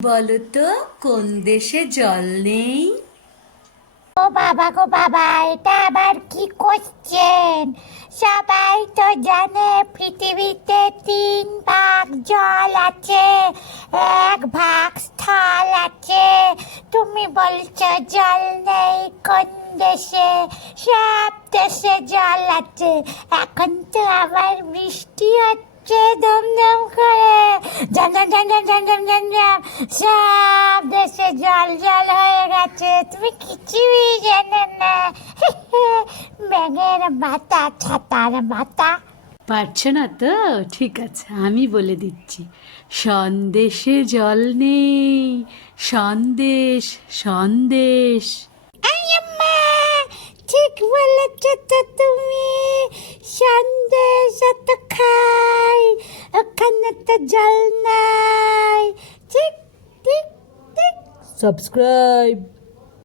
বলো তো কোন দেশে জল নেই? ও বাবা গো বাবা, এটা আবার কি করছেন সবাই তো জানে পৃথিবীতে তিন ভাগ জল আছে, এক ভাগ স্থল আছে। তুমি বলছো জল নেই কোন দেশে? সব দেশে জল আছে। এখন তো আবার বৃষ্টি হচ্ছে দমদম করে। সব দেশে জল জল হয়ে গেছে তুমি কিছুই জানো না ব্যাগের মাথা ছাতার মাথা পারছ না তো ঠিক আছে আমি বলে দিচ্ছি সন্দেশে জল নেই সন্দেশ সন্দেশ ঠিক বলেছ তো তুমি সন্দেশ ওখানে তো জল নাই ঠিক ঠিক ঠিক সাবস্ক্রাইব